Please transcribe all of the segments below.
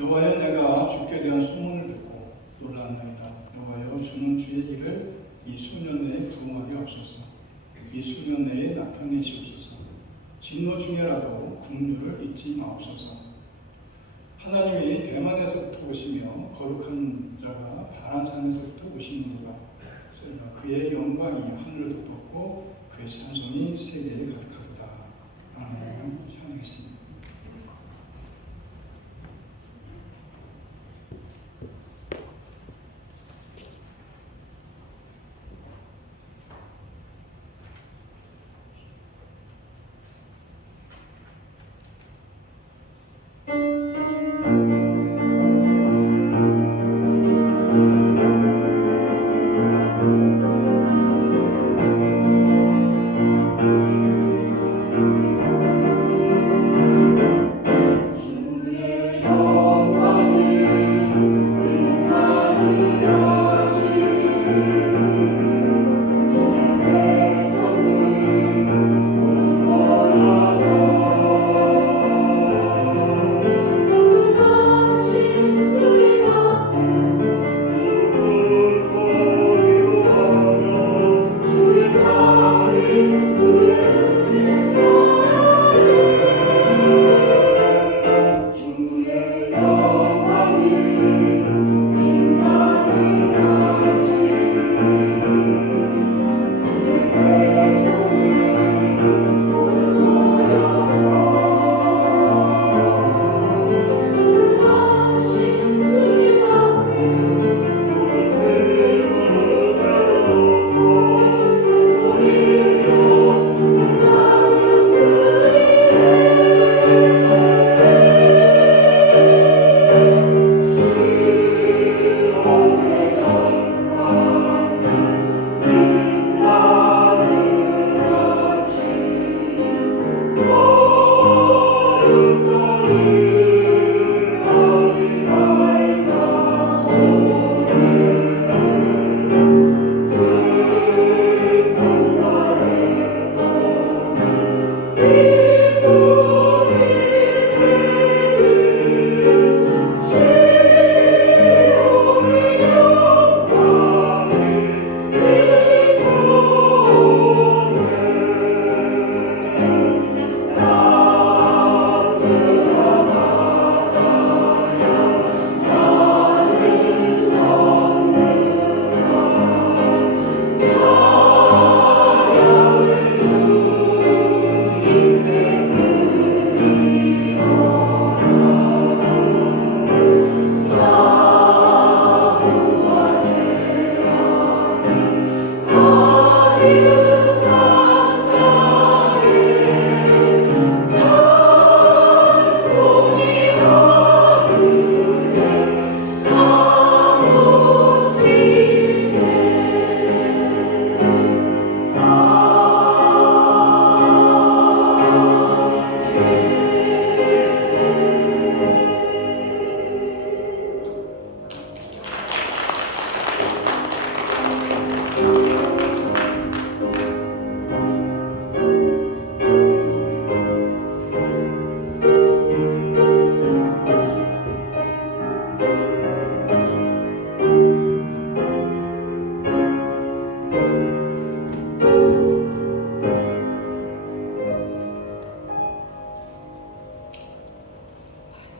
여호와여, 내가 주께 대한 소문을 듣고 놀랐나이다. 여호와여, 주는 주의 일을 이 수년 내에 부응하게 하옵소서. 이 수년 내에 나타내시옵소서. 진노 중에라도 긍휼을 잊지 마옵소서. 하나님이 대만에서부터 오시며 거룩한 자가 바란산에서부터 오시는도다. 그의 영광이 하늘을 덮었고 그의 찬송이 세계에 가득하도다. 아멘. 찬양했습니다.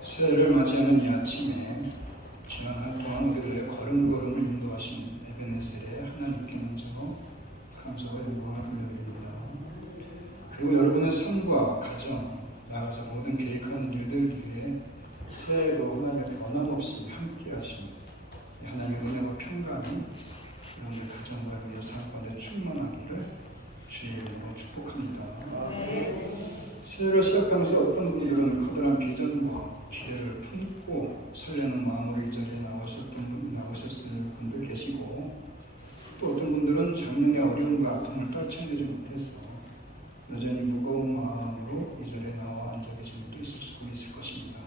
새해를 맞이하는 이 아침에 지난 한 동안 우리들의 걸음걸음을 인도하신 에베네셀의 하나님께 먼저 감사와 영광을 돌려드립니다. 그리고 여러분의 삶과 가정, 나아가서 모든 계획하는 일들 위해 새해로 하나님의 변함없이 함께 하십니다. 하나님의 은혜와 평강이 여러분의 가정과 위해 삶가운데 충만하기를 주의 이름으로 축복합니다. 새해를 시작하면서 어떤 분들은 커다란 비전과 기대를 품고 설레는 마음으로 이 자리에 나오셨을 분들 계시고, 또 어떤 분들은 작년의 어려움과 아픔을 떨쳐내지 못해서 여전히 무거운 마음으로 이 자리에 나와 앉아 계신 분도 있을 수도 있을 것입니다.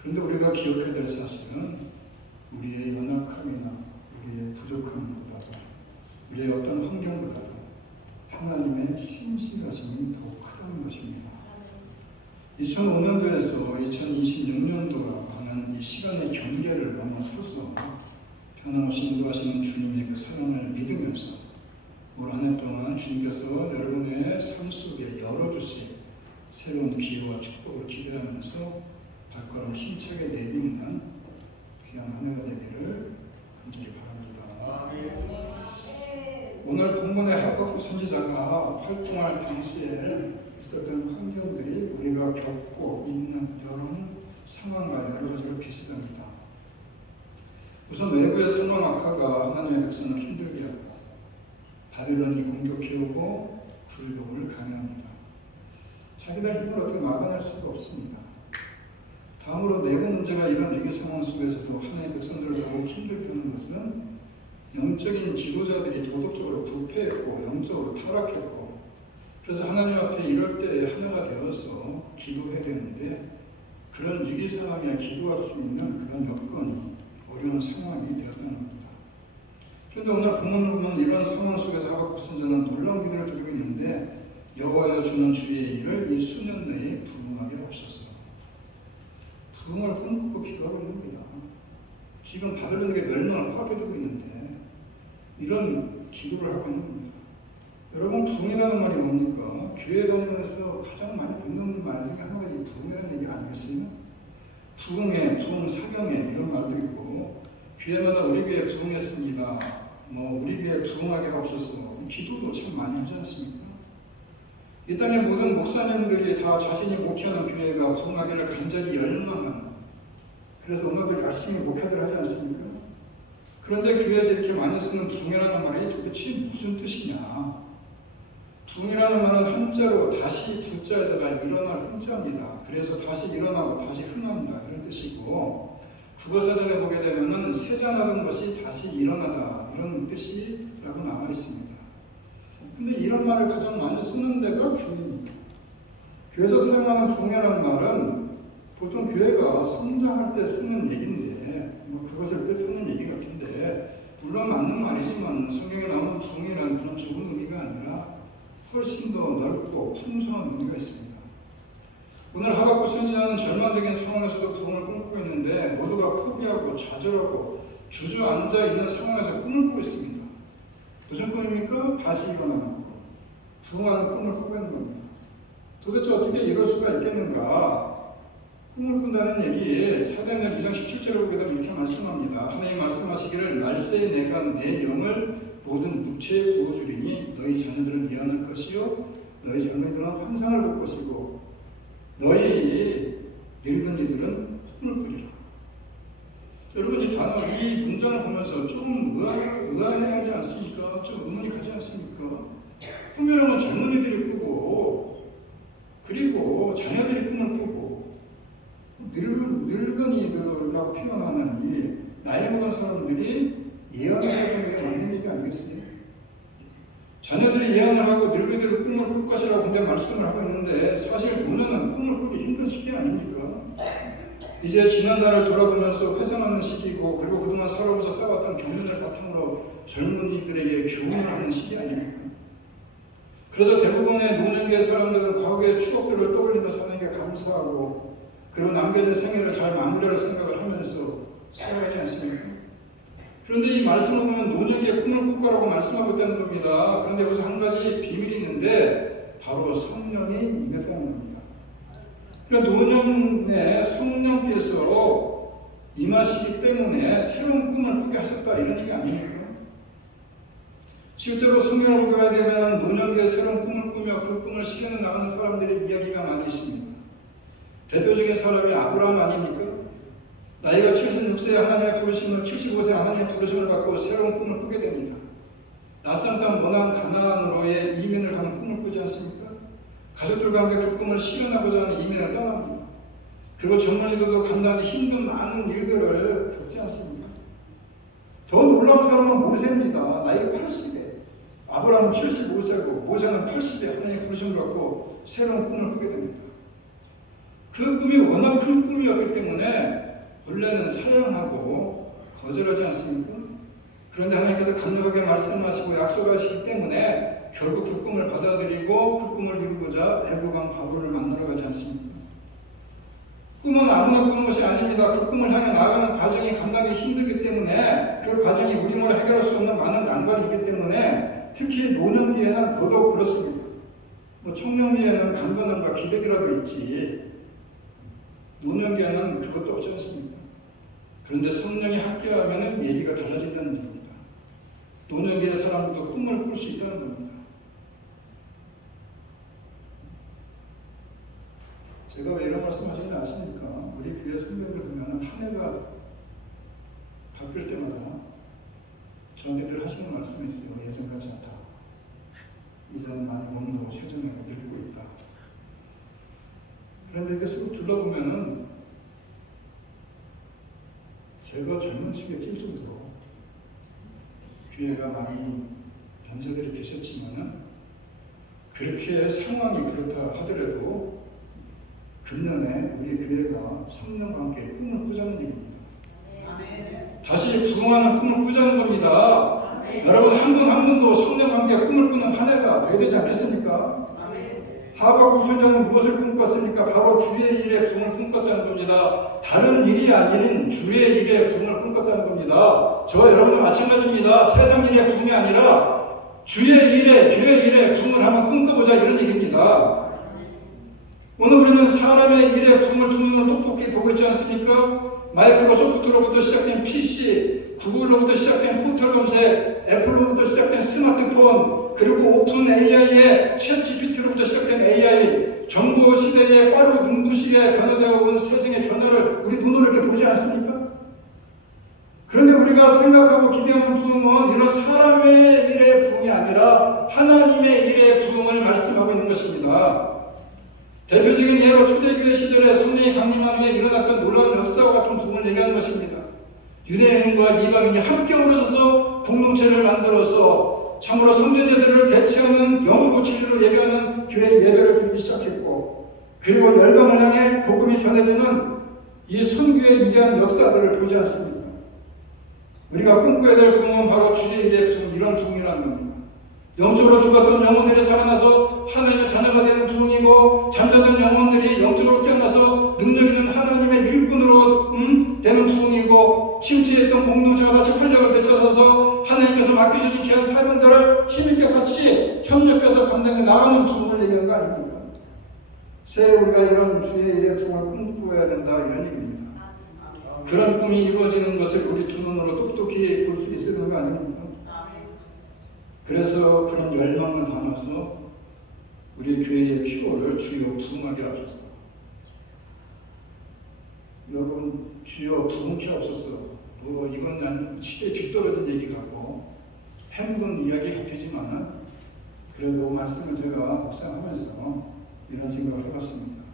그런데 우리가 기억해야 될 사실은 우리의 연약함이나 우리의 부족함보다도, 우리의 어떤 환경보다도 하나님의 신실하심이 더 크다는 것입니다. 2005년도에서 2026년도가 하는 시간의 경계를 넘어서서 변함없이 인도하시는 주님의 그 사랑을 믿으면서 올 한 해 동안 주님께서 여러분의 삶 속에 열어주실 새로운 기회와 축복을 기대하면서 발걸음을 힘차게 내딛는 귀한 한 해가 되기를 간절히 바랍니다. 오늘 본문의 하박국 선지자가 활동할 당시에 있었던 환경들이 우리가 겪고 있는 여러 상황과 여러 가지로 비슷합니다. 우선 외부의 상황 악화가 하나님의 백성을 힘들게 하고 바빌론이 공격해오고 굴욕을 강요합니다. 자기들 힘을 어떻게 막아낼 수가 없습니다. 다음으로 내부 문제가 이런 위기 상황 속에서도 하나님의 백성들을 보고 힘들게 하는 것은 영적인 지도자들이 도덕적으로 부패했고 영적으로 타락했고 그래서 하나님 앞에 이럴 때 하나가 되어서 기도해야 되는데 그런 위기 상황에 기도할 수 있는 그런 여건이 어려운 상황이 되었다는 겁니다. 그런데 오늘 본문을 보면 이런 상황 속에서 하박국 선지자는 놀라운 기도를 드리고 있는데 여호와여 주는 주의 일을 이 수년 내에 부응하게 하옵소서. 부응을 꿈꾸고 기도하고 있는 겁니다. 지금 바벨론에게 멸망을 파괴되고 있는데 이런 기도를 하고 있는 겁니다. 여러분 부응이라는 말이 뭡니까? 교회 다니면서 가장 많이 듣는 말 중에 하나가 이 부응이라는 얘기 아니겠어요? 부응회, 부응 사경회 이런 말도 있고 교회마다 우리 교회 부응했습니다. 우리 교회 부응하게 하옵소서. 기도도 참 많이 하지 않습니까? 이 땅의 모든 목사님들이 다 자신이 목회하는 교회가 부응하기를 간절히 열망하는 그래서 오늘도 열심히 목회를 하지 않습니까? 그런데 교회에서 이렇게 많이 쓰는 부응이라는 말이 도대체 무슨 뜻이냐? 부응이라는 말은 한자로 다시 부자에다가 일어날 훈자입니다. 그래서 다시 일어나고 다시 흥합니다. 이런 뜻이고 국어사전에 보게 되면은 세잔하던 것이 다시 일어나다 이런 뜻이라고 나와 있습니다. 근데 이런 말을 가장 많이 쓰는 데가 교회입니다. 교회에서 사용하는 부응이라는 말은 보통 교회가 성장할 때 쓰는 얘기인데 그것을 뜻하는 얘기 같은데 물론 맞는 말이지만 성경에 나오는 부응이라는 그런 좁은 의미가 아니라 훨씬 더 넓고 풍성한 의미가 있습니다. 오늘 하박국 선지자는 절망적인 상황에서도 부응을 꿈꾸고 있는데 모두가 포기하고 좌절하고 주저앉아 있는 상황에서 꿈을 꾸고 있습니다. 무슨 꿈입니까? 다시 일어나는 꿈. 부응하는 꿈을 꾸고 있는 겁니다. 도대체 어떻게 이럴 수가 있겠는가? 꿈을 꾼다는 얘기 사도행전 2장 17절을 보게 되면 이렇게 말씀합니다. 하나님 말씀하시기를 날새에 내가 내 영을 모든 무체에 부어주리니 너희 자녀들은 예언할 것이요 너희 장로들은 환상을 볼 것이고 너희 늙은이들은 꿈을 꾸리라. 여러분 이 단어 이 문장을 보면서 좀 의아해하지 않습니까? 좀 의문이 가지 않습니까? 꿈이라면 젊은이들이 꾸고 그리고 자녀들이 꿈을 꾸고 늙은이들이라고 표현하는 이 나이 먹은 사람들이 예언해야 되는 게 맞는 얘기 아니겠습니까? 자녀들이 예언을 하고 늙은이들이 꿈을 꿀 것이라고 근데 말씀을 하고 있는데 사실 노년은 꿈을 꾸기 힘든 시기 아닙니까? 이제 지난 날을 돌아보면서 회상하는 시기이고 그리고 그동안 살아오면서 쌓아왔던 경륜을 바탕으로 젊은이들에게 교훈을 하는 시기 아닙니까? 그래서 대부분의 노년기의 사람들은 과거의 추억들을 떠올리면서 하나님께 감사하고 그리고 남겨진 생애를 잘 마무리할 생각을 하면서 살아가지 않습니까? 그런데 이 말씀을 보면 노년기의 꿈을 꾸라고 말씀하고 있다는 겁니다. 그런데 여기서 한 가지 비밀이 있는데 바로 성령이 임했다는 겁니다. 그러니까 노년에 성령께서 임하시기 때문에 새로운 꿈을 꾸게 하셨다 이런 얘기 아닙니까? 실제로 성경을 보게 되면 노년기에 새로운 꿈을 꾸며 그 꿈을 실현해 나가는 사람들의 이야기가 많이 있습니다. 대표적인 사람이 아브라함 아닙니까? 나이가 76세 하나님의 부르심을 75세 하나님의 부르심을 받고 새로운 꿈을 꾸게 됩니다. 낯선 땅 먼한 가나안으로의 이민을 가는 꿈을 꾸지 않습니까? 가족들과 함께 그 꿈을 실현하고자 하는 이민을 떠납니다. 그리고 젊은이들도 감당하기 힘든 많은 일들을 겪지 않습니까? 더 놀라운 사람은 모세입니다. 나이가 80에 아브라함은 75세고 모세는 80에 하나님의 부르심을 받고 새로운 꿈을 꾸게 됩니다. 그 꿈이 워낙 큰 꿈이었기 때문에 원래는 사양하고 거절하지 않습니까? 그런데 하나님께서 강력하게 말씀하시고 약속하시기 때문에 결국 그 꿈을 받아들이고 그 꿈을 이루고자 애굽 왕 바로를 만나러 가지 않습니까? 꿈은 아무나 꾸는 것이 아닙니다. 그 꿈을 향해 과정이 감당이 힘들기 때문에 그 과정이 우리말로 해결할 수 없는 많은 난관이기 때문에 특히 노년기에는 더더욱 그렇습니다. 청년기에는 강건함과 기백이라도 있지 노년기에는 그것도 없지 않습니까? 그런데 성령이 함께하면 얘기가 달라진다는 얘기입니다. 노년기의 사람도 꿈을 꿀 수 있다는 겁니다. 제가 왜 이런 말씀하시는지 아십니까? 우리 교회 선배들 보면 한 해가 바뀔 때마다 저한테 늘 하시는 말씀이 있어요. 예전 같지 않다. 이제는 많이 몸도 쇠전하고 늙고 있다. 그런데 이렇게 쑥 둘러보면은 제가 젊은 층에 낄 정도로 교회가 많이 연세들이 계셨지만은 그렇게 상황이 그렇다 하더라도 금년에 우리 교회가 성령과 함께 꿈을 꾸자는 얘기입니다. 다시 부흥하는 꿈을 꾸자는 겁니다. 여러분 한 분 한 분도 성령과 함께 꿈을 꾸는 한 해가 되어야 되지 않겠습니까? 하박국 선지자는 무엇을 꿈꿨습니까? 바로 주의 일의 부흥을 꿈꿨다는 겁니다. 다른 일이 아닌 주의 일의 부흥을 꿈꿨다는 겁니다. 저와 여러분도 마찬가지입니다. 세상 일의 부흥이 아니라 주의 일의 교회 일의 부흥을 한번 꿈꿔보자 이런 얘기입니다. 오늘 우리는 사람의 일의 부흥을 두 눈으로 똑똑히 보고 있지 않습니까? 마이크로소프트로부터 시작된 PC, 구글로부터 시작된 포털 검색, 애플로부터 시작된 스마트폰, 그리고 오픈 AI의 챗GPT로부터 시작된 AI, 정보 시대에 빠르고 눈부시게 변화되어 온 세상의 변화를 우리 눈으로 이렇게 보지 않습니까? 그런데 우리가 생각하고 기대하는 부흥은 이런 사람의 일의 부흥이 아니라 하나님의 일의 부흥을 말씀하고 있는 것입니다. 대표적인 예로 초대교회 시절에 성령이 강림하며 일어났던 놀라운 역사와 같은 부분을 얘기하는 것입니다. 유대인과 이방인이 함께 어우러져서 공동체를 만들어서 참으로 성전제사를 대체하는 영으로 진리로 예배하는 교회 예배를 드리기 시작했고, 그리고 열방을 향해 복음이 전해지는 이 선교의 위대한 역사들을 보지 않습니까? 우리가 꿈꿔야 될 부흥은 바로 주의 일의 부흥, 이런 부흥이라는 겁니다. 영적으로 죽었던 영혼들이 살아나서 하나님의 자녀가 되는 부흥이고, 잠자던 영혼들이 영적으로 깨어나서 능력 있는 하나님의 일꾼으로 되는 부흥이고, 침체했던 공동체가 다시 활력을 되찾아서 하나님께서 맡겨주신 귀한 사명들을 힘있게 같이 협력해서 감당해 나가는 부흥을 얘기하는 거 아닙니까? 새해 우리가 이런 주의 일의 부흥을 꿈꾸어야 된다 이런 얘기입니다. 그런 꿈이 이루어지는 것을 우리 두 눈으로 똑똑히 볼 수 있는 거 아닙니까? 그래서 그런 열망을 담아서 우리 교회의 피로를 주여 부흥하게 하셨어. 여러분 주여 부흥케 하옵소서. 이건 난 시대에 뒤떨어진 얘기 같고 해묵은 이야기 같지만은 그래도 말씀을 제가 묵상하면서 이런 생각을 해봤습니다.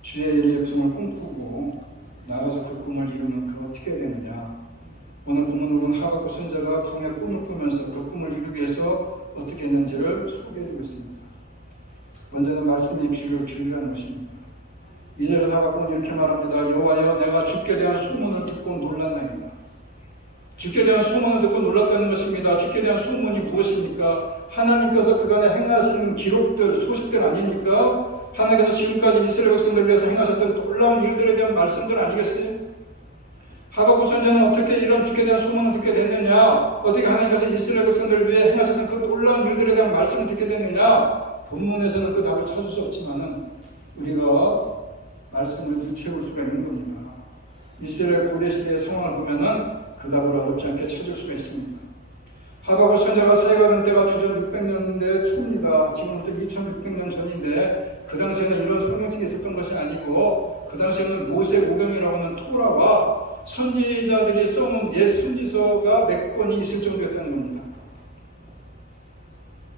주의 일의 부흥을 꿈꾸고 나가서 그 꿈을 이루면 그 어떻게 해야 되느냐. 오늘 본문을 본 하박국 선지자가 부흥의 꿈을 꾸면서 그 꿈을 이루기 위해서 어떻게 했는지를 소개해주고 있습니다. 먼저는 말씀이 비유를 기울이라는 것입니다. 2절에서 하박국은 이렇게 말합니다. 여호와여, 내가 주께 대한 소문을 듣고 놀랐나이다. 주께 대한 소문을 듣고 놀랐다는 것입니다. 주께 대한 소문이 무엇입니까? 하나님께서 그간에 행하신 기록들, 소식들 아닙니까? 하나님께서 지금까지 이스라엘 백성들을 위해서 행하셨던 놀라운 일들에 대한 말씀들 아니겠어요? 하박국 선지자는 어떻게 이런 주께 대한 소문을 듣게 됐느냐? 어떻게 하나님께서 이스라엘 백성들을 위해 행하셨던 그 놀라운 일들에 대한 말씀을 듣게 됐느냐? 본문에서는 그 답을 찾을 수 없지만 우리가 말씀을 누채울 수가 있는 겁니다. 이스라엘 고대 시대의 상황을 보면은 그 답을 어렵지 않게 찾을 수가 있습니다. 하박국 선지자가 사역하는 때가 주전 600년대 초입니다. 지금부터 2600년 전인데 그 당시에는 이런 성경책이 있었던 것이 아니고 그 당시에는 모세오경이라고 하는 토라와 선지자들이 써놓은 옛 선지서가 몇 권이 있을 정도였다는 겁니다.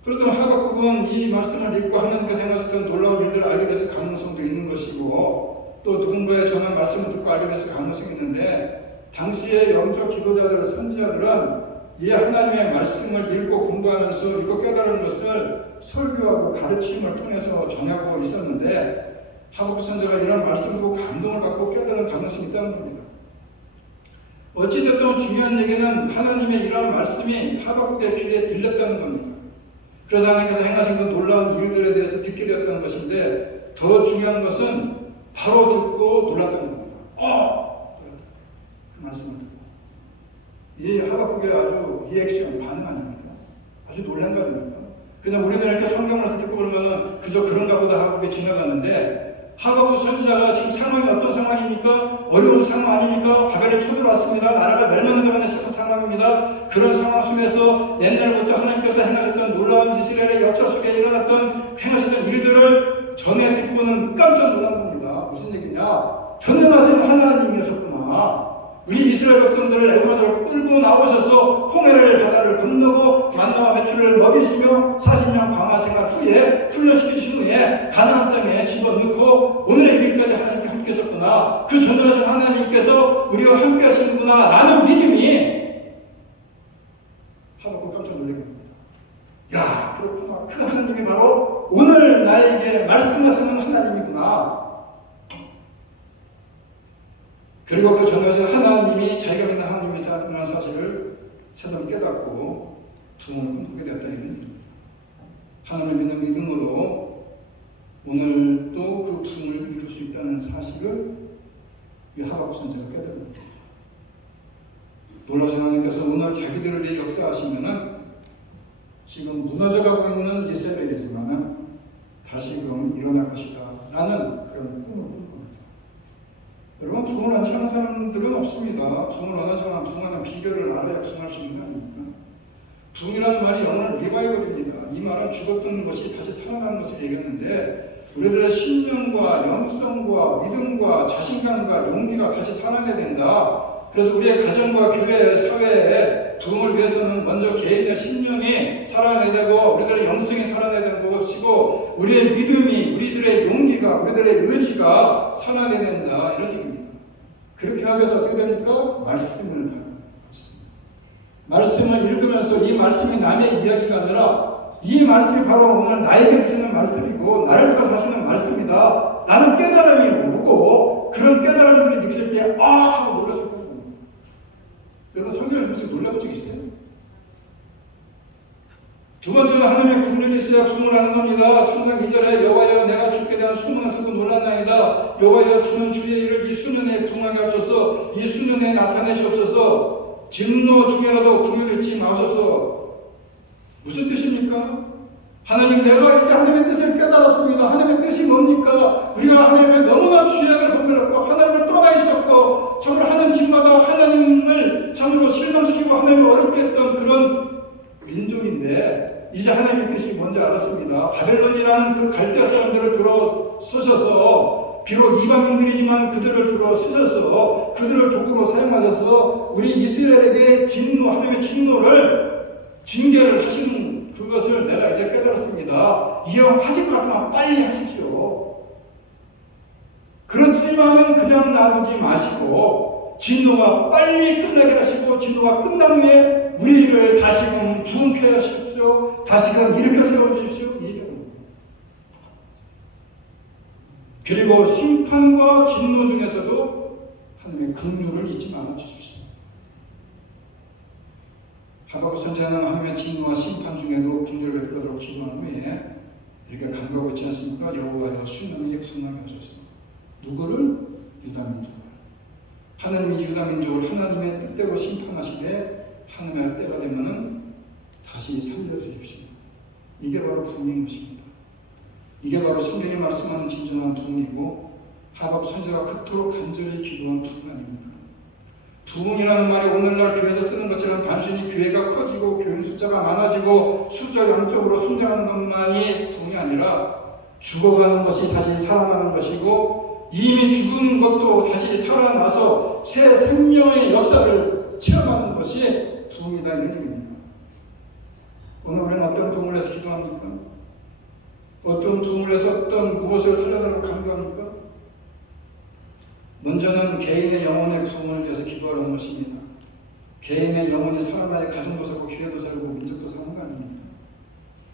그렇다면 하박국은 이 말씀을 읽고 하나님께서 행하셨던 놀라운 일들을 알게 돼서 가능성도 있는 것이고 또 누군가의 전한 말씀을 듣고 알게 돼서 가능성이 있는데 당시의 영적 지도자들, 선지자들은 이 하나님의 말씀을 읽고 공부하면서 읽고 깨달은 것을 설교하고 가르침을 통해서 전하고 있었는데 하박국 선지자가 이런 말씀을 보고 감동을 받고 깨달은 가능성이 있다는 겁니다. 어찌됐든 중요한 얘기는 하나님의 이러한 말씀이 하박국의 귀에 들렸다는 겁니다. 그래서 하나님께서 행하신 그 놀라운 일들에 대해서 듣게 되었다는 것인데 더 중요한 것은 바로 듣고 놀랐다는 겁니다. 이 하박국의 아주 리액션, 반응 아닙니까? 아주 놀란 거 아닙니까? 그냥 우리는 이렇게 성경을 듣고 보면 그저 그런가 보다 하고 지나가는데, 하박국 선지자가 지금 상황이 어떤 상황입니까? 어려운 상황 아닙니까? 바벨에 쳐들어왔습니다. 나라가 멸망당하는 상황입니다. 그런 상황 속에서 옛날부터 하나님께서 행하셨던 놀라운 이스라엘의 역사 속에 일어났던 행하셨던 일들을 전에 듣고는 깜짝 놀란 겁니다. 무슨 얘기냐? 전능하신 하나님이었었구나. 우리 이스라엘 백성들을 애굽에서 끌고 나오셔서 홍해를 바다를 건너고 만나와 메추리를 먹이시며 40년 광야 생활 후에 훈련시키신 후에 가나안 땅에 집어넣고 오늘의 이르기까지 하나님께 함께 하셨구나. 그 전능하신 하나님께서 우리와 함께 하시는구나 라는 믿음이 하박국 깜짝 놀란 겁니다. 야, 그렇구나. 그 하나님이 바로 오늘 나에게 말씀하시는 하나님이구나. 그리고 그 전하신 하나님이 자기가 믿는 하나님이라는 사실을 새삼 깨닫고 부흥을 꿈꾸게 되었다 이런 얘기입니다. 하나님을 믿는 믿음으로 오늘도 그 부흥을 이룰 수 있다는 사실을 이 하박국 선지자가 깨달습니다. 놀라신 하나님께서 오늘 자기들을 위해 역사하시면은 지금 무너져가고 있는 이스라엘이지만은 다시금 일어날 것이다 라는 그런 꿈을 꾼 겁니다. 여러분, 부흥을 안 찾는 사람들은 없습니다. 부흥을 원하지만 부흥하는 비결을 알아야 부흥할 수 있는 거 아닙니까? 부흥이라는 말이 영어는 리바이벌입니다. 이 말은 죽었던 것이 다시 살아나는 것을 얘기했는데, 우리들의 신념과 영성과 믿음과 자신감과 용기가 다시 살아나야 된다. 그래서 우리의 가정과 교회, 사회에 부흥을 위해서는 먼저 개인의 신념이 살아나야 되고 우리들의 영성이 살아나야 되는 것이고 우리의 믿음이, 우리들의 용기가, 우리들의 의지가 살아나야 된다 이런 얘기입니다. 그렇게 하기 위해서 어떻게 됩니까? 말씀을 받습니다. 말씀을 읽으면서 이 말씀이 남의 이야기가 아니라 이 말씀이 바로 오늘 나에게 주시는 말씀이고 나를 통해서 하시는 말씀이다 라는 깨달음이 오고 그런 깨달음들이 느껴질 때 하고 놀랐을 겁니다. 여러분, 성경을 보면서 놀라본 적 있어요? 두 번째는 하나님의 국률이 있어야 부흥을 하는 겁니다. 3장 2절에 여호와여 내가 주께 대한 소문을 듣고 놀랐나이다. 여호와여 주는 주의 일을 이 수년에 부흥하게 하소서. 이 수년에 나타내시옵소서. 진노 중에라도 국률을 잊지 마소서. 무슨 뜻입니까? 하나님, 내가 이제 하나님의 뜻을 깨달았습니다. 하나님의 뜻이 뭡니까? 우리가 하나님의 너무나 죄악을 범했고 하나님을 떠나 있었고 정말 하는 집마다 하나님을 참으로 실망시키고 하나님을 어렵게 했던 그런 민족인데 이제 하나님의 뜻이 뭔지 알았습니다. 바벨론이라는 그 갈대아 사람들을 들어서셔서 비록 이방인들이지만 그들을 들어서셔서 그들을 도구로 사용하셔서 우리 이스라엘에게 진노, 하나님의 진노를 징계를 하시는 그것을 내가 이제 깨달았습니다. 이왕 하실 것 같으면 빨리 하십시오. 그렇지만은 그냥 놔두지 마시고 진노가 빨리 끝나게 하시고 진노가 끝난 후에 우리를 다시금 부흥케 하십시오. 다시금 일으켜 세워주십시오. 이 얘기입니다. 그리고 심판과 진노 중에서도 하나님의 긍휼을 잊지 말아 주십시오. 하박국 선지자는 하나님의 진노와 심판 중에도 긍휼을 베풀도록 기도한 후에 이렇게 간구하고 있지 않습니까? 여호와여 수명에 풍성하게 하소서. 누구를? 유다민족을. 하나님이 유다민족을 하나님의 뜻대로 심판하시되 하나님의 때가 되면은 다시 살려주십시오. 이게 바로 부흥의 것입니다. 이게 바로 성경이 말씀하는 진정한 부흥이고 하박국 선지자가 그토록 간절히 기도한 부흥 아닙니까? 부흥이라는 말이 오늘날 교회에서 쓰는 것처럼 단순히 교회가 커지고 교인 숫자가 많아지고 숫자 영적으로 성장하는 것만이 부흥이 아니라 죽어가는 것이 다시 살아나는 것이고 이미 죽은 것도 다시 살아나서 새 생명의 역사를 체험하는 것이 부흥이다 이런 얘기입니다. 오늘 우리는 어떤 부흥을 해서 기도합니까? 어떤 부흥을 해서 어떤 무엇을 살려달라고 간구합니까? 먼저는 개인의 영혼의 부흥을 위해서 기도하는 것입니다. 개인의 영혼이 살아나야 가정도 살고 교회도 살고 민족도 사는 거 아닙니까?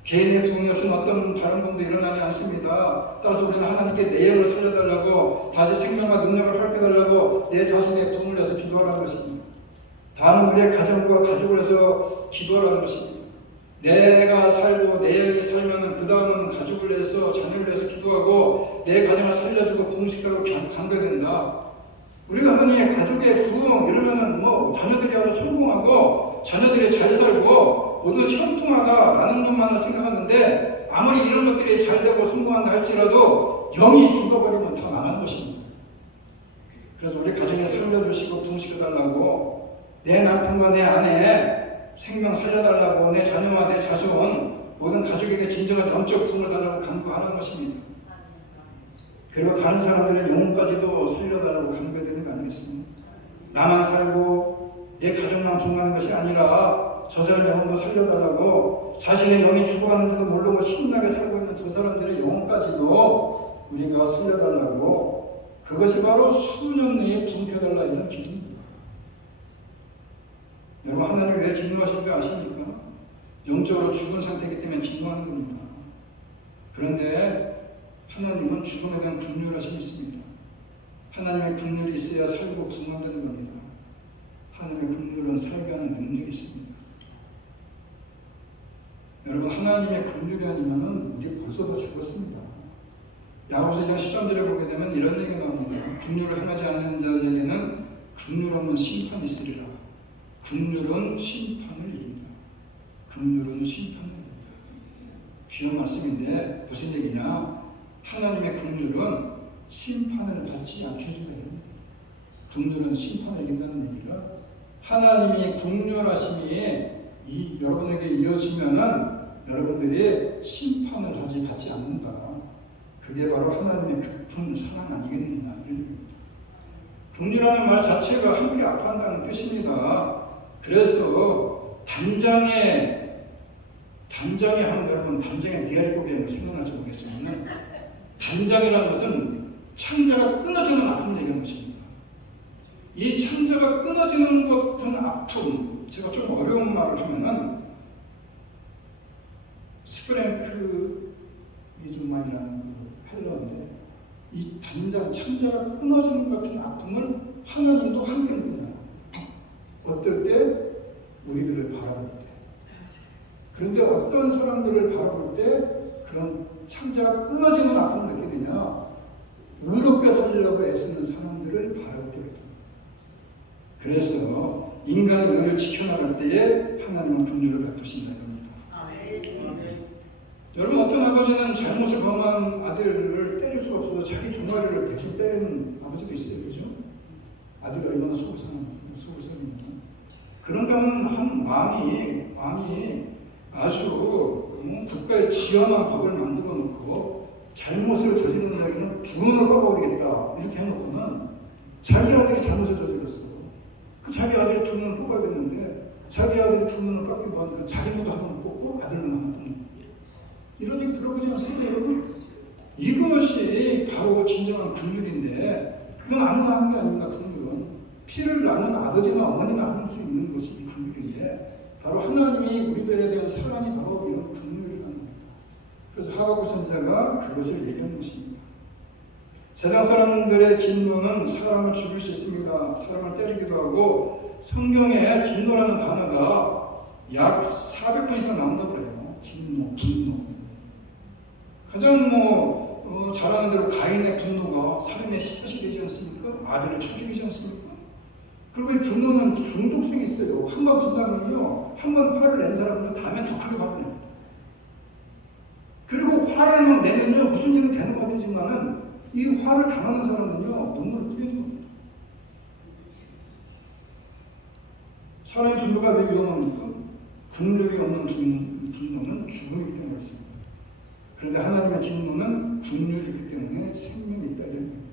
개인의 부흥이 없이는 어떤 다른 부흥도 일어나지 않습니다. 따라서 우리는 하나님께 내 영을 살려달라고 다시 생명과 능력을 활용해달라고 내 자신의 부흥을 위해서 기도하라는 것입니다. 다음은 우리의 가정과 가족을 해서 기도하라는 것입니다. 내가 살고 내 영이 살면 그 다음은 가족을 위해서 자녀를 위해서 기도하고 내 가정을 살려주고 부흥시키라고 간구해야 된다. 우리가 흔히 가족의 부흥 이러면은 뭐 자녀들이 아주 성공하고 자녀들이 잘 살고 모두 형통하다라는 것만을 생각하는데 아무리 이런 것들이 잘 되고 성공한다 할지라도 영이 죽어버리면 다 망하는 것입니다. 그래서 우리 가정에 살려주시고 부흥시켜달라고 내 남편과 내 아내 생명 살려달라고 내 자녀와 내 자손 모든 가족에게 진정한 영적 부흥을 달라고 간구하라는 것입니다. 그리고 다른 사람들의 영혼까지도 살려달라고 간구해야 되는 거 아니겠습니까? 나만 살고 내 가족만 부흥하는 것이 아니라 저 사람의 영혼도 살려달라고 자신의 영이 죽어가는데도 모르고 신나게 살고 있는 저 사람들의 영혼까지도 우리가 살려달라고 그것이 바로 수년 내에 부흥해달라 이런 기도입니다. 여러분 하나님 왜 진노하시는 거 아십니까? 영적으로 죽은 상태이기 때문에 진노하는 겁니다. 그런데 하나님은 죽음에 대한 긍휼하심이 있습니다. 하나님의 긍휼이 있어야 살고 부흥한다는 겁니다. 하나님의 긍휼은 살게 하는 능력이 있습니다. 여러분 하나님의 긍휼이 아니면 우리 벌써 다 죽었습니다. 야고보서 2장 13절에 보게 되면 이런 얘기가 나옵니다. 긍휼을 행하지 않는 자에게는 긍휼 없는 심판이 있으리라. 긍휼은 심판을 이깁니다. 긍휼은 심판을 이깁니다. 귀한 말씀인데 무슨 얘기냐? 하나님의 긍휼은 심판을 받지 않게 해준다는 얘기입니다. 긍휼은 심판을 이긴다는 얘기가 하나님이 긍휼하심이 여러분에게 이어지면은 여러분들이 심판을 받지 않는다. 그게 바로 하나님의 깊은 사랑 아니겠느냐. 긍휼이라는 말 자체가 함께 아파한다는 뜻입니다. 그래서 단장에 하면 여러분 단장의 미아리고개를 생각나지 보겠지만 단장이라는 것은 창자가 끊어지는 아픔을 얘기하는 것입니다. 이 창자가 끊어지는 것 같은 아픔, 제가 좀 어려운 말을 하면은 스프랭크리즈마이라는 헬러인데 이 창자가 끊어지는 것 같은 아픔을 하나님도 함께 느낀다. 어떨 때? 우리들을 바라볼 때. 그런데 어떤 사람들을 바라볼 때 그런 창자가 끊어지는 아픔을 느끼게 되냐? 의롭게 살려고 애쓰는 사람들을 바라볼 때거든요. 그래서 인간의 의를 지켜나갈 때에 하나님은 긍휼을 베푸신다는 겁니다. 여러분 어떤 아버지는 잘못을 범한 아들을 때릴 수가 없어서 자기 종아리를 대신 때리는 아버지도 있어요. 그죠? 아들이 얼마나 속을 썩는 그런 경우는 한 왕이 아주 국가의 지엄한 법을 만들어 놓고 잘못을 저지르는 자기는 두 눈을 뽑아버리겠다 이렇게 해놓고는 자기 아들이 잘못을 저질렀어. 그 자기 아들이 두 눈을 뽑아야 되는데 자기 아들이 두 눈을 뽑기 뭐하니까 자기 눈도 한 번 뽑고 아들 눈 한 번 뽑는 이런 얘기 들어보지 않습니까 여러분? 이것이 바로 진정한 긍휼인데 그건 아무나 하는 게 아닙니다. 긍휼은 피를 나는 아버지나 어머니나 할 수 있는 것이 긍휼인데 바로 하나님이 우리들에 대한 사랑이 바로 이런 긍휼이라는 겁니다. 그래서 하박국 선지자가 그것을 얘기하는 것입니다. 세상 사람들의 진노는 사람을 죽일 수 있습니다. 사람을 때리기도 하고 성경에 진노라는 단어가 약 400번 이상 나온다고 그래요. 진노, 분노. 가장 잘하는 대로 가인의 분노가 살인의 시작이 되지 않습니까? 아벨을 쳐 죽이지 않습니까? 그리고 이 분노는 중독성이 있어요. 한 번 분노하면요, 한 번 화를 낸 사람은 다음에 더 크게 화를 냅니다. 그리고 화를 내면요, 무슨 일은 되는 것 같지만은 이 화를 당하는 사람은요, 눈물을 뿌리는 겁니다. 사람의 분노가 왜 위험합니까? 긍휼이 없는 분노는 죽음이기 때문에 그렇습니다. 그런데 하나님의 진노는 긍휼이기 때문에 생명이 있다 이런 겁니다.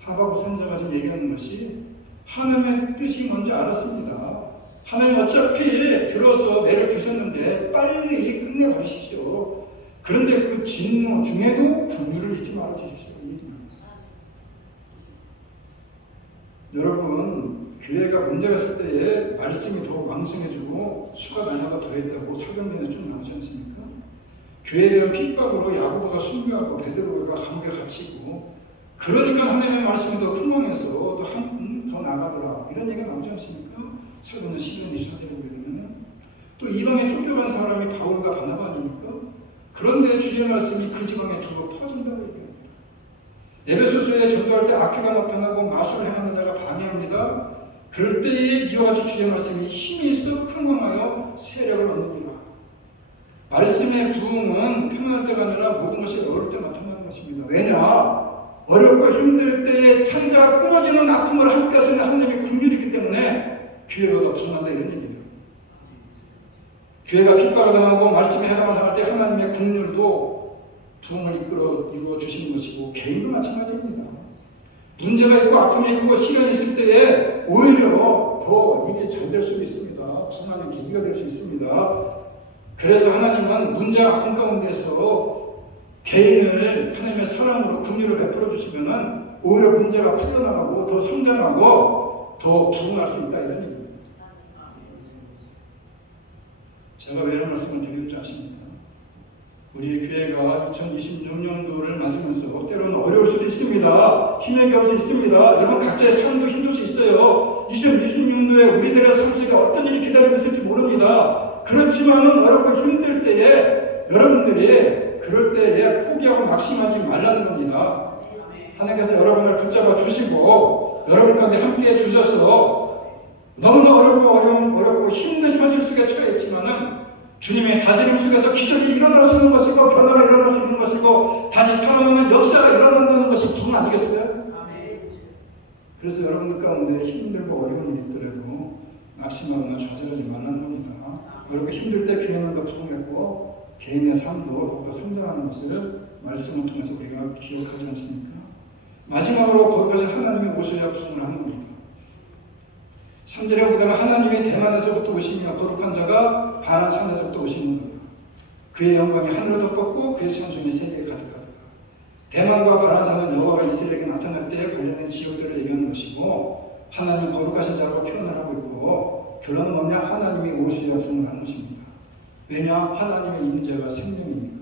하박국 선지자가 지금 얘기하는 것이 하나님의 뜻이 뭔지 알았습니다. 하나님 어차피 들어서 매를 드셨는데 빨리 끝내버리십시오. 그런데 그 진노 중에도 긍휼을 잊지 말아주십시오. 여러분 교회가 문제가 있을 때에 말씀이 더 왕성해지고 수가 단위가 더했다고 설교문에 쭉 나오지 않습니까? 교회에 대한 핍박으로 야고보가 순교하고 베드로가 감옥에 갇히고 그러니까 하나님의 말씀이 더 흥망해서 더 나가더라 이런 얘기가 나오지 않습니까? 설교는 11년 24절에 보게 되면 또 이방에 쫓겨간 사람이 바울과 바나바 아닙니까? 그런데 주의 말씀이 그 지방에 두고 퍼진다고 얘기합니다. 에베소서에 전도할 때 악귀가 나타나고 마술을 행하는 자가 방해합니다. 그럴 때에 이와 같이 주의 말씀이 힘이 있어 흥왕하여 세력을 얻느니라. 말씀의 부흥은 편안할 때가 아니라 모든 것이 어려울 때 나타나는 것입니다. 왜냐? 어렵고 힘들 때에 창자가 끊어지는 아픔을 함께 하시는 하나님의 긍휼이 있기 때문에 교회가 더 부흥한다 이런 얘기예요. 교회가 핍박을 당하고 말씀에 해방을 당할 때 하나님의 긍휼도 부흥을 이루어 주시는 것이고 개인도 마찬가지입니다. 문제가 있고 아픔이 있고 시련이 있을 때에 오히려 더 일이 잘 될 수 있습니다. 부흥하는 계기가 될 수 있습니다. 그래서 하나님은 문제와 아픔 가운데서 개인을 하나님의 사랑으로 긍휼을 베풀어 주시면은 오히려 문제가 풀려나가고 더 성장하고 더 부흥할 수 있다 이런 얘기입니다. 제가 왜 이런 말씀을 드리는지 아십니까? 우리 교회가 2026년도를 맞으면서 때로는 어려울 수도 있습니다. 힘에 겨울 수 있습니다. 여러분 각자의 삶도 힘들 수 있어요. 2026년도에 우리들의 삶 속에 어떤 일이 기다리고 있을지 모릅니다. 그렇지만은 어렵고 힘들 때에 여러분들이 그럴 때에 포기하고 낙심하지 말라는 겁니다. 하나님께서 여러분을 붙잡아 주시고 여러분 가운데 함께 주셔서 너무나 어렵고 힘든 현실 속에 처해 있지만은 주님의 다스림 속에서 기적이 일어날 수 있는 것이고 변화가 일어날 수 있는 것이고 다시 살아나는 역사가 일어난다는 것이 부흥 아니겠어요? 그래서 여러분들 가운데 힘들고 어려운 일이 있더라도 낙심하거나 좌절하지 말라는 겁니다. 어렵고 힘들 때 교회는 더 부흥했고 개인의 삶도 더욱더 성장하는 것을 말씀을 통해서 우리가 기억하지 않습니까? 마지막으로 거룩하신 하나님이 오셔야 부흥을 하는 겁니다. 3절에 보면 하나님이 대만에서부터 오시며 거룩한 자가 바란 산에서부터 오시는 겁니다. 그의 영광이 하늘을 덮었고 그의 찬송이 세계에 가득하다. 대만과 바란 산은 여호와가 이스라엘에게 나타날 때에 관련된 지역들을 얘기하는 것이고 하나님 거룩하신 자라고 표현을 하고 있고 결론은 뭐냐? 하나님이 오셔야 부흥을 하는 것입니다. 왜냐? 하나님의 임재가 생명이니까.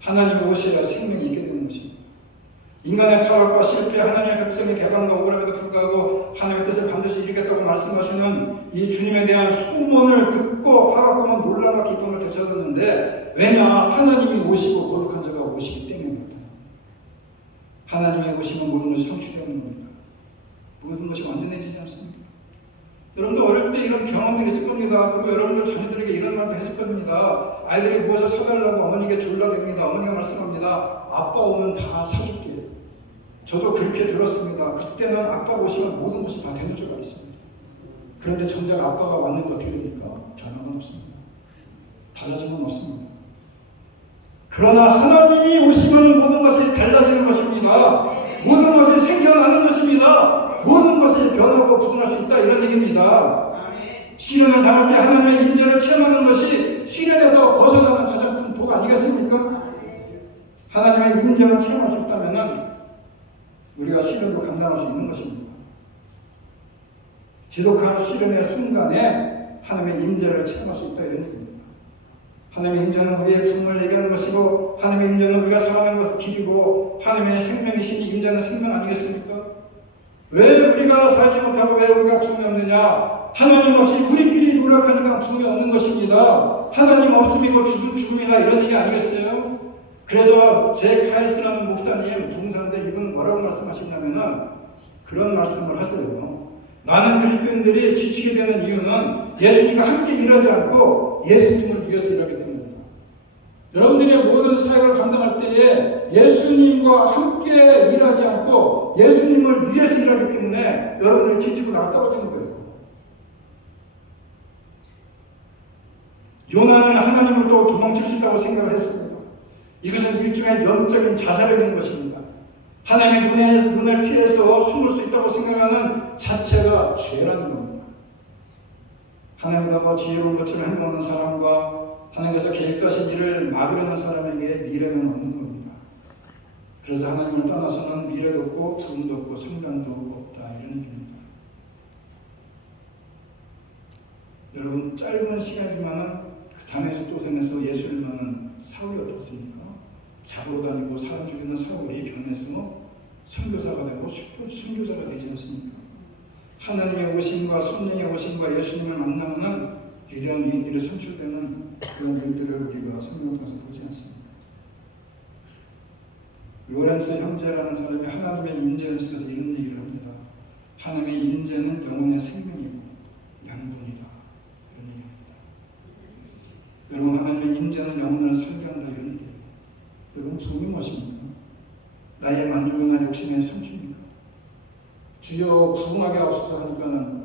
하나님이 오셔야 생명이 있게 되는 것입니다. 인간의 타락과 실패, 하나님의 백성의 개방과 억울함에도 불구하고 하나님의 뜻을 반드시 이루겠다고 말씀하시는 이 주님에 대한 소문을 듣고 하박국은 놀라와 기쁨을 되찾았는데 왜냐? 하나님이 오시고 거룩한 자가 오시기 때문입니다. 하나님이 오시면 모든 것이 성취되는 겁니다. 모든 것이 완전해지지 않습니까? 여러분도 어릴 때 이런 경험들이 있을 겁니다. 그리고 여러분들 자녀들에게 이런 말도 했을 겁니다. 아이들이 무엇을 사달라고 어머니에게 졸라댑니다. 어머니가 말씀합니다. 아빠 오면 다 사줄게. 저도 그렇게 들었습니다. 그때는 아빠가 오시면 모든 것이 다 되는 줄 알았습니다. 그런데 정작 아빠가 왔는데 어떻게 됩니까? 변화는 없습니다. 달라진 건 없습니다. 그러나 하나님이 오시면 모든 것이 달라지는 것입니다. 모든 것이 생겨나는 것입니다. 모든 것이 변하고 부흥할 수 있다 이런 얘기입니다. 시련을 당할 때 하나님의 임재를 체험하는 것이 시련에서 벗어나는 가장 큰 복 아니겠습니까? 하나님의 임재만 체험할 수 있다면 우리가 시련도 감당할 수 있는 것입니다. 지독한 시련의 순간에 하나님의 임재를 체험할 수 있다 이런 얘기입니다. 하나님의 임재는 우리의 부흥을 얘기하는 것이고 하나님의 임재는 우리가 살아가는 것을 길이고 하나님의 생명이시니 임재는 생명 아니겠습니까? 왜 우리가 살지 못하고 왜 우리가 부흥이 없느냐? 하나님 없이 우리끼리 노력하니까 부흥이 없는 것입니다. 하나님 없음이고 죽음이다 이런 얘기 아니겠어요? 그래서 제 카이스라는 목사님 동산대 이분 뭐라고 말씀하시냐면은 그런 말씀을 하세요. 많은 그리스도인들이 지치게 되는 이유는 예수님과 함께 일하지 않고 예수님을 위해서 일하기 때문입니다. 여러분들의 모든 사역을 감당할 때에 예수님과 함께 일하지 않고 예수님을 위해서 일하기 때문에 여러분들이 지치고 나가 떨어지는 거예요. 요나는 하나님을 또 도망칠 수 있다고 생각을 했습니다. 이것은 일종의 영적인 자살이 되는 것입니다. 하나님의 눈을 피해서 숨을 수 있다고 생각하는 자체가 죄라는 겁니다. 하나님보다 더 지혜로운 것처럼 행동하는 사람과 하나님께서 계획하신 일을 막으려는 사람에게 미래는 없는 겁니다. 그래서 하나님을 떠나서는 미래도 없고 부흥도 없고 성장도 없다 이런 얘기입니다. 여러분 짧은 시간이지만 그 다메섹 도성에서 예수를 만난 사울이 어떻습니까? 잡으러 다니고 사람 죽이는 사울이 변해서 선교사가 되고 순교자가 되지 않습니까? 하나님의 오심과 성령의 오심과 예수님을 만나면 이런 일들이 선출되는 그런 일들을 우리가 성경을 통해서 보지 않습니다. 로렌스 형제라는 사람이 하나님의 인재 속에서 이런 얘기를 합니다. 하나님의 인재는 영혼의 생명이고 양분이다. 이런 얘기입니다. 여러분, 하나님의 인재는 영혼을 살게 한다. 이런 얘기예요. 여러분, 부흥이 무엇입니까? 나의 만족이나 욕심의 성취입니까? 주여 부흥하게 하옵소서 하니까는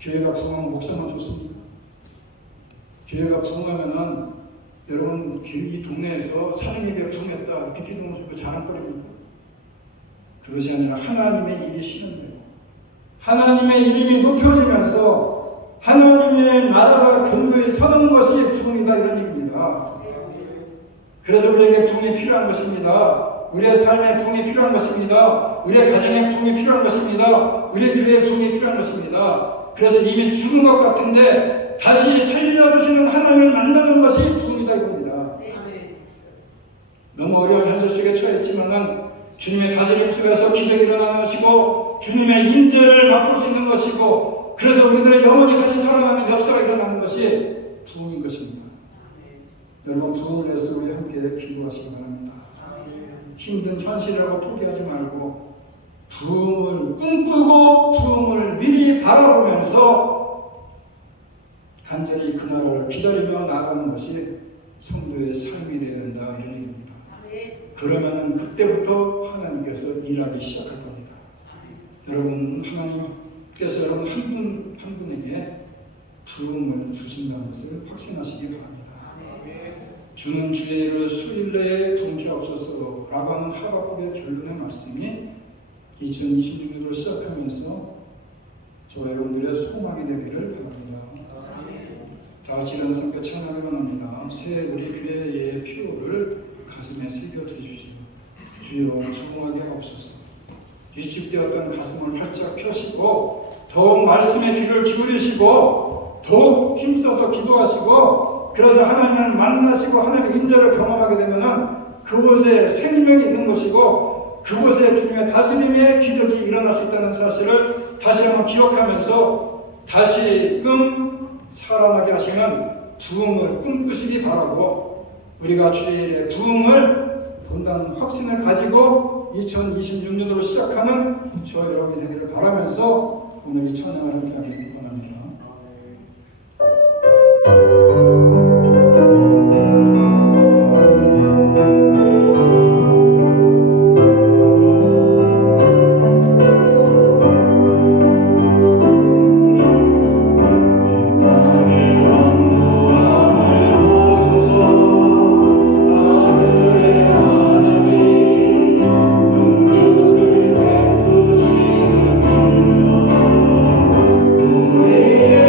교회가 부흥하면 목사만 좋습니까? 교회가 부흥하면은 여러분 이 동네에서 사랑에게 부흥했다 듣기 좋은 소리 자랑거리입니까? 그것이 아니라 하나님의 일이 실현되고 하나님의 이름이 높여지면서 하나님의 나라가 근거에 서는 것이 부흥이다. 이런 얘기입니다. 그래서 우리에게 부흥이 필요한 것입니다. 우리의 삶에 부흥이 필요한 것입니다. 우리의 가정에 부흥이 필요한 것입니다. 우리의 교회에 부흥이 필요한 것입니다. 그래서 이미 죽은 것 같은데 다시 살려주시는 하나님을 만나는 것이 부흥이다 이겁니다. 너무 어려운 현실 속에 처했지만은 주님의 다스림 속에서 기적이 일어나는 것이고 주님의 인재를 맛볼 수 있는 것이고 그래서 우리들의 영혼이 다시 살아나는 역사가 일어나는 것이 부흥인 것입니다. 여러분, 부흥을 위해서 우리 함께 기도하시기 바랍니다. 힘든 현실이라고 포기하지 말고 부흥을 꿈꾸고 부흥을 미리 바라보면서 간절히 그 나라를 기다리며 나아가는 것이 성도의 삶이 되어야 된다. 이런 얘기입니다. 그러면은 그때부터 하나님께서 일하기 시작할 겁니다. 여러분, 하나님께서 여러분 한 분 한 분에게 부흥을 주신다는 것을 확신하시기 바랍니다. 주는 주의 일을 수일 내에 통치하옵소서 라고 하는 하박국의 결론의 말씀이 2026년으로 시작하면서 저와 여러분들의 소망이 되기를 바랍니다. 다 같이 일어나서 함께 찬양을 원합니다. 새 우리 교회의 피로를 가슴에 새겨 주시오. 주여 부흥하게 하옵소서. 위축되었던 가슴을 활짝 펴시고 더욱 말씀의 귀를 기울이시고 더욱 힘써서 기도하시고 그래서 하나님을 만나시고 하나님의 임재를 경험하게 되면 그곳에 생명이 있는 것이고 그곳에 주님의 다스림의 기적이 일어날 수 있다는 사실을 다시 한번 기억하면서 다시금 살아나게 하시는 부흥을 꿈꾸시기 바라고 우리가 주의 일의 부흥을 본다는 확신을 가지고 2026년으로 시작하는 저와 여러분이 되기를 바라면서 오늘 이 찬양을 함께하기를 원합니다. 우리의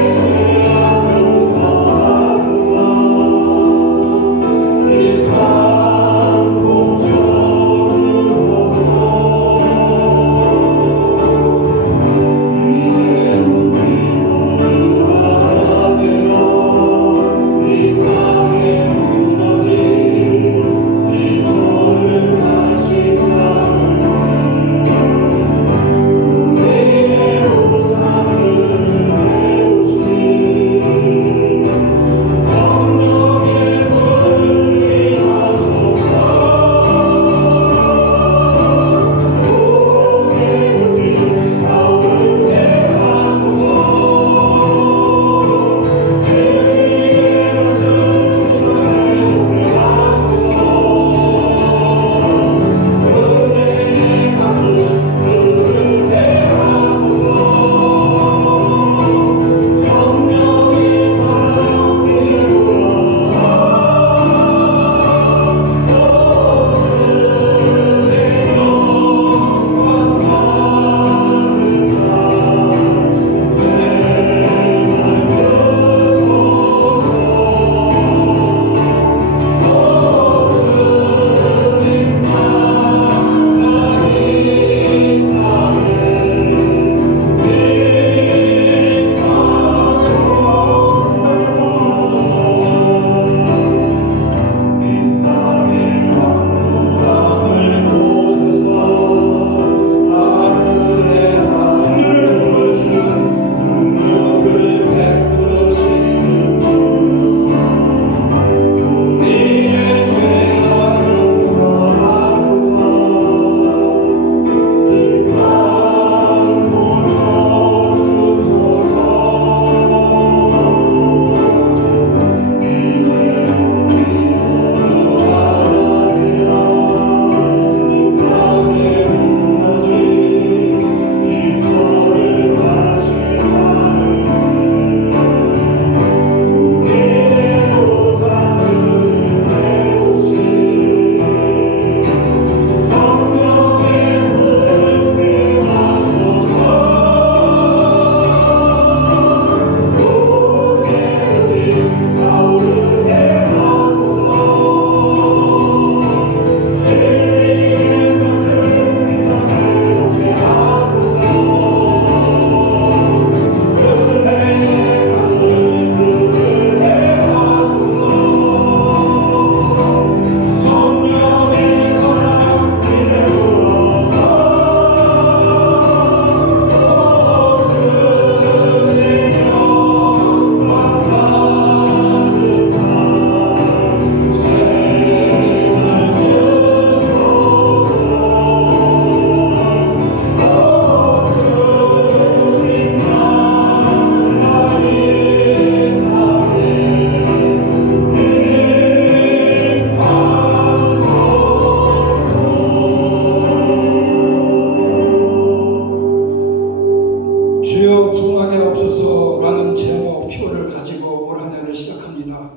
주여 부흥하게 하옵소서라는 제목 표를 가지고 올 한 해를 시작합니다.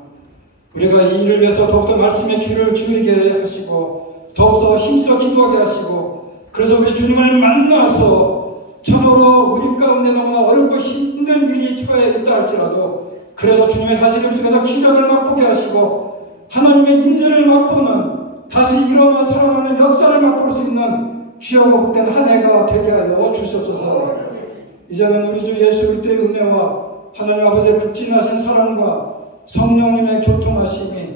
우리가 이 일을 위해서 더욱더 말씀의 귀를 기울이게 하시고 더욱더 힘써 기도하게 하시고 그래서 우리 주님을 만나서 참으로 우리 가운데 너무나 어렵고 힘든 일이 처해 있다 할지라도 그래서 주님의 다스림 속에서 기적을 맛보게 하시고 하나님의 임재를 맛보는 다시 일어나 살아나는 역사를 맛볼 수 있는 귀하고 복된 한 해가 되게 하여 주시옵소서. 이제는 우리 주 예수 그리스도의 은혜와 하나님 아버지의 극진하신 사랑과 성령님의 교통하심이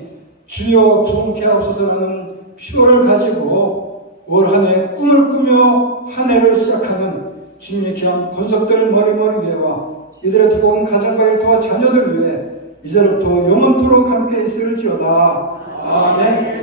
주여 부흥케 하옵소서라는 표를 가지고 올 한 해 꿈을 꾸며 한 해를 시작하는 주님의 귀한 권속들 머리머리 위에와 이들의 두고온 가정과 일터와 자녀들 위해 이제부터 영원토록 함께 있을지어다. 아멘.